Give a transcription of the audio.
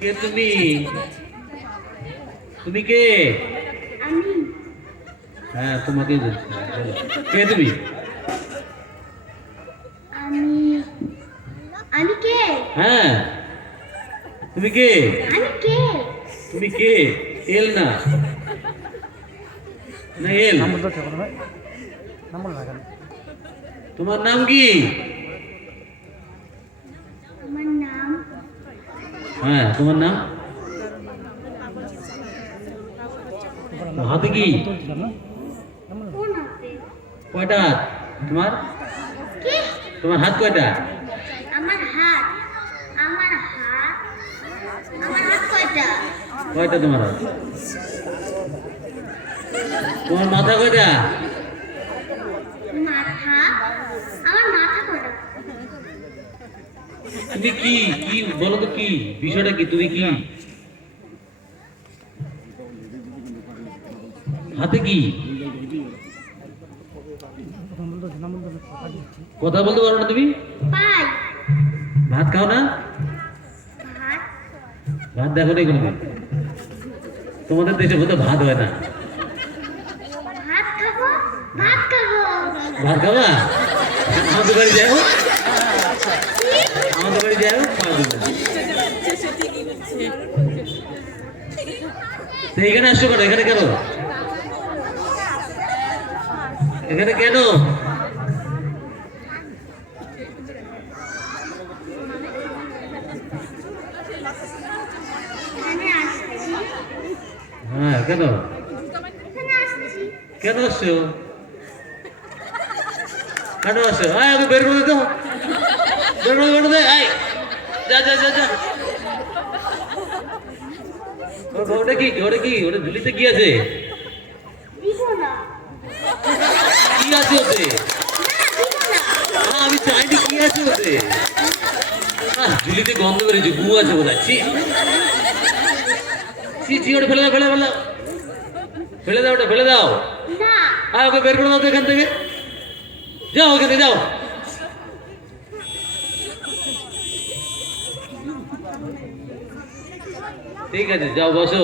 কে তুমি? তুমি কে? হ্যাঁ, তোমাকেই বলছি। কে তুমি? আমি কে? হ্যাঁ, তুমি কে? আমি কে? তুমি কে? এল না না এল। তোমার নাম কি? আমার নাম হ্যাঁ, তোমার নাম? হাতে কি? কোন হাতে? কয়টা হাত তোমার? কি? তোমার হাত কয়টা? আমার হাত আমার হাত আমার হাত কয়টা? কয়টা তোমার হাত? তোমার মাথা কয়টা? মাথা আমার মাথা কয়টা? তুমি কি কি বলো তো, কি বিষয়টা কি? তুমি কি? হাতে কি? কথা বলতে পারো না তুমি? পাই। ভাত খাও না? ভাত ভাত দেখো না কোনোদিন? তোমাদের দেশে বোধহয় ভাত হয় না। ভাত খাবো ভাত খাবো। ভাত খাবা? আমাদের বাড়ি যাও, আমাদের বাড়ি যাও, খাওয়া দেবো। তো এখানে আসছো কেন? এখানে কেন? এখানে কেন? এখানে আসছি হ্যাঁ, কেন? এখানে আসছি কেন আসছো? কেন আসছো? আয়, আমি বের করে দাও, বের করে দে। আয়, যা যা যা যা। ওটা কি? ওটা কি? ওটা ঝুলিতে কি আছে? দিব না কি আছে ওতে? আমি চাইনি, কি আছে ওতে? ঝুলিতে গন্ধ বেরোচ্ছে, গু আছে বোধহয়। ছি ছি ছি, ওটা ফেলে দাও, ফেলে ফেলে ফেলে দাও, ওটা ফেলে দাও। না আয়, ওকে বের করে দাও তো এখান থেকে। যাও ওখানে যাও। ঠিক আছে, যাও বসো।